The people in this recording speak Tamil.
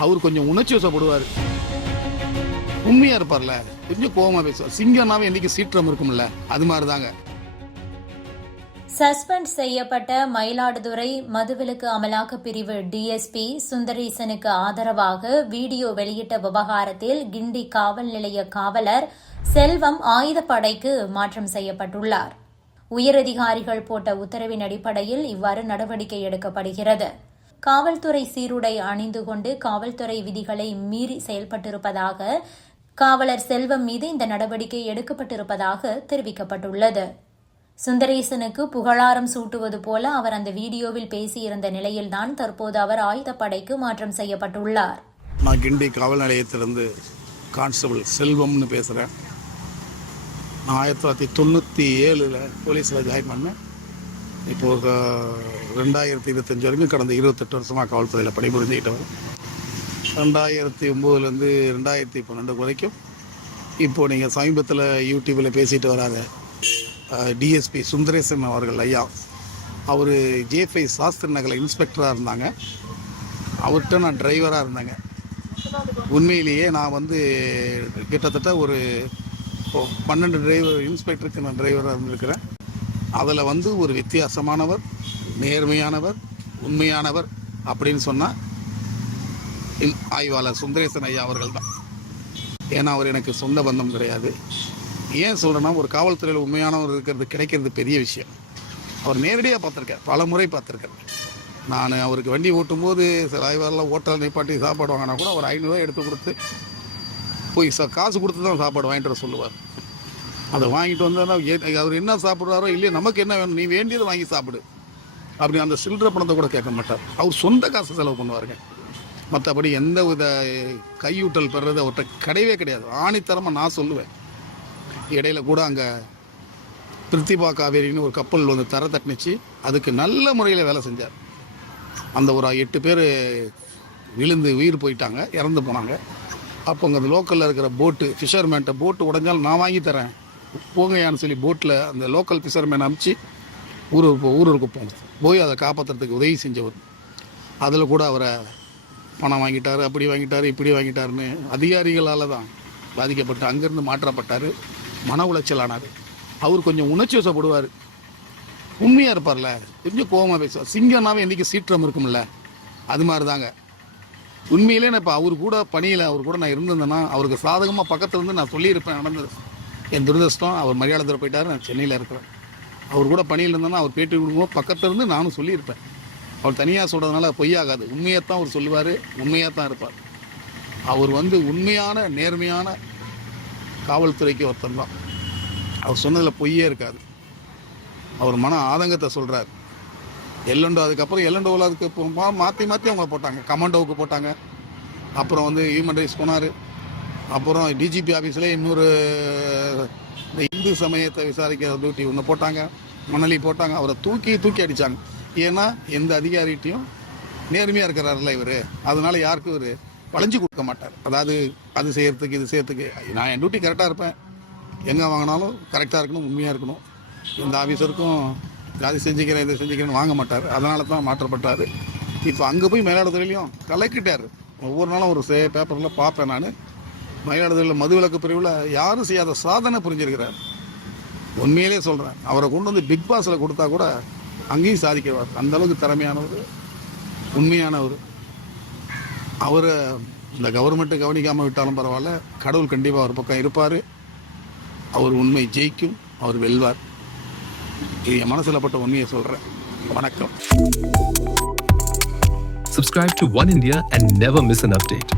அவர் கொஞ்சம் உணர்ச்சி வசப்படுவார். உண்மையா இருப்பார்ல. கொஞ்சம் கோபமா பேசுவார். சிங்கம்னாவே என்னைக்கு சீற்றம் இருக்கும்ல அது மாதிரி தாங்க சஸ்பெண்ட் செய்யப்பட்ட மயிலாடுதுறை மதுவிலக்கு அமலாக்க பிரிவு டிஎஸ்பி சுந்தரேசனுக்கு ஆதரவாக வீடியோ வெளியிட்ட விவகாரத்தில் கிண்டி காவல் நிலைய காவலர் செல்வம் ஆயுதப்படைக்கு மாற்றம் செய்யப்பட்டுள்ளார். உயரதிகாரிகள் போட்ட உத்தரவின் அடிப்படையில் இவ்வாறு நடவடிக்கை எடுக்கப்படுகிறது. காவல்துறை சீருடை அணிந்து கொண்டு காவல்துறை விதிகளை மீறி செயல்பட்டிருப்பதாக காவலர் செல்வம் மீது இந்த நடவடிக்கை எடுக்கப்பட்டிருப்பதாக தெரிவிக்கப்பட்டுள்ளது. சுந்தரேசனுக்கு புகழாரம் சூட்டுவது போல அவர் அந்த வீடியோவில் பேசியிருந்த நிலையில்தான் தற்போது அவர் ஆயுதப்படைக்கு மாற்றம் செய்யப்பட்டுள்ளார். நான் கிண்டி காவல் நிலையத்திலிருந்து கான்ஸ்டபிள் செல்வம்னு பேசுகிறேன் நான் ஆயிரத்தி தொள்ளாயிரத்தி தொண்ணூற்றி ஏழில் போலீஸில் ஜாயின் பண்ணேன். இப்போது ரெண்டாயிரத்தி இருபத்தஞ்சி வரைக்கும் கடந்த இருபத்தெட்டு வருஷமாக காவல்துறையில் பணிபுரிஞ்சுக்கிட்டவர். ரெண்டாயிரத்தி ஒம்போதுலேருந்து ரெண்டாயிரத்தி பன்னெண்டு வரைக்கும் இப்போது நீங்கள் சமீபத்தில் யூடியூப்பில் பேசிட்டு வராத டிஎஸ்பி சுந்தரேசன் அவர்கள் ஐயா அவர் ஜேஃபை சாஸ்திரி நகரில் இன்ஸ்பெக்டராக இருந்தாங்க. அவர்கிட்ட நான் டிரைவராக இருந்தேங்க. உண்மையிலேயே நான் வந்து கிட்டத்தட்ட ஒரு பன்னெண்டு டிரைவர் இன்ஸ்பெக்டருக்கு நான் டிரைவராக இருந்திருக்கிறேன். அதில் வந்து ஒரு வித்தியாசமானவர் நேர்மையானவர் உண்மையானவர் அப்படின்னு சொன்னால் ஆய்வாளர் சுந்தரேசன் ஐயா அவர்கள் தான் ஏன்னா அவர் எனக்கு சொந்த பந்தம் கிடையாது. ஏன் சொல்கிறேன்னா ஒரு காவல்துறையில் உண்மையானவர் இருக்கிறது கிடைக்கிறது பெரிய விஷயம். அவர் நேரடியாக பார்த்துருக்கார் பல முறை பார்த்துருக்கார். நான் அவருக்கு வண்டி ஓட்டும்போது சில ஆய்வாளர்லாம் ஓட்டல் நிப்பாட்டி சாப்பாடு வாங்கினா கூட அவர் ஐநூறுரூவா எடுத்து கொடுத்து போய் ச காசு கொடுத்து தான் சாப்பாடு வாங்கிட்டு வர சொல்லுவார். அதை வாங்கிட்டு வந்தால் அவர் என்ன சாப்பிட்றாரோ இல்லையோ நமக்கு என்ன வேணும்? நீ வேண்டியதை வாங்கி சாப்பிடு. அப்படி அந்த சில்லற பணத்தை கூட கேட்க மாட்டார். அவர் சொந்த காசு செலவு பண்ணுவாருங்க. மற்றபடி எந்த வித கையூட்டல் பெறுறது அவர்கிட்ட கிடையவே கிடையாது. ஆணித்தரமாக நான் சொல்லுவேன். இடையில கூட அங்கே பிரித்திபா காவேரின்னு ஒரு கப்பல் வந்து தர தட்டுனுச்சு. அதுக்கு நல்ல முறையில் வேலை செஞ்சார். அந்த ஒரு எட்டு பேர் விழுந்து உயிர் போயிட்டாங்க இறந்து போனாங்க. அப்போ அங்கே அந்த லோக்கலில் இருக்கிற போட்டு ஃபிஷர்மேன்ட்ட போட்டு உடஞ்சாலும் நான் வாங்கி தரேன். போங்கயான்னு சொல்லி போட்டில் அந்த லோக்கல் ஃபிஷர்மேன் அமுச்சு ஊருக்கு போ ஊருக்கு போங்க போய் அதை காப்பாற்றுறதுக்கு உதவி செஞ்சவர். அதில் கூட அவரை பணம் வாங்கிட்டார் அப்படி வாங்கிட்டார் இப்படி வாங்கிட்டாருன்னு அதிகாரிகளால் தான் பாதிக்கப்பட்டு அங்கேருந்து மாற்றப்பட்டார். மன உளைச்சல் ஆனார் அவர் கொஞ்சம் உணர்ச்சி வசப்படுவார். உண்மையாக இருப்பார்ல. கொஞ்சம் கோவமாக பேசுவார். சிங்கம்னாவே என்றைக்கு சீற்றம் இருக்கும்ல. அது மாதிரி தாங்க உண்மையிலே நான் இப்போ அவர் கூட பணியில் அவர் கூட நான் இருந்திருந்தேன்னா அவருக்கு சாதகமாக பக்கத்துலேருந்து நான் சொல்லியிருப்பேன் நடந்தது. என் துரதிருஷ்டம் அவர் மரியாதை போயிட்டார் நான் சென்னையில் இருக்கிறேன். அவர் கூட பணியில் இருந்தேன்னா அவர் பேட்டி கொடுக்கும்போது பக்கத்துல இருந்து நானும் சொல்லியிருப்பேன். அவர் தனியாக சொல்கிறதுனால பொய்யாகாது. உண்மையாக தான் அவர் சொல்லுவார் உண்மையாக தான் இருப்பார். அவர் வந்து உண்மையான நேர்மையான காவல்துறைக்கு ஒருத்தர் தான். அவர் சொன்னதில் பொய்யே இருக்காது. அவர் மன ஆதங்கத்தை சொல்கிறார் எல்லண்டோ அதுக்கப்புறம் எல்லண்டோவில் அதுக்கு மாற்றி மாற்றி அவங்க போட்டாங்க. கமாண்டோவுக்கு போட்டாங்க. அப்புறம் வந்து ஹியூமன் ரைட்ஸ் போனார். அப்புறம் டிஜிபி ஆஃபீஸில் இன்னொரு இந்த இந்து சமயத்தை விசாரிக்கிற டியூட்டி ஒன்று போட்டாங்க. மணலி போட்டாங்க. அவரை தூக்கி தூக்கி அடித்தாங்க ஏன்னா எந்த அதிகாரிகிட்டையும் நேர்மையாக இருக்கிறாருல்ல இவர். அதனால யாருக்கும் இவர் வளைஞ்சு கொடுக்க மாட்டார். அதாவது அது செய்கிறதுக்கு இது செய்யறதுக்கு நான் என் டியூட்டி கரெக்டாக இருப்பேன். எங்கே வாங்கினாலும் கரெக்டாக இருக்கணும் உண்மையாக இருக்கணும். இந்த ஆஃபீஸருக்கும் அது செஞ்சுக்கிறேன் இதை செஞ்சுக்கிறேன்னு வாங்க மாட்டார். அதனால தான் மாற்றப்பட்டார். இப்போ அங்கே போய் மயிலாடுதுறையிலையும் கலக்கிட்டார். ஒவ்வொரு நாளும் ஒரு சே பேப்பரில் பார்ப்பேன் நான். மயிலாடுதுறையில் மதுவிலக்கு பிரிவில் யாரும் செய்யாத சாதனை புரிஞ்சிருக்கிறார். உண்மையிலே சொல்கிறேன் அவரை கொண்டு வந்து பிக் பாஸில் கொடுத்தா கூட அங்கேயும் சாதிக்கிறவர் அந்த அளவுக்கு திறமையானவர் உண்மையானவர். அவரை இந்த கவர்மெண்ட்டு கவனிக்காமல் விட்டாலும் பரவாயில்ல கடவுள் கண்டிப்பாக அவர் பக்கம் இருப்பார். அவர் உண்மை ஜெயிக்கும் அவர் வெல்வார். இது என் மனசில் பட்ட உண்மையை சொல்கிறேன் வணக்கம். Subscribe to One India and never miss an update.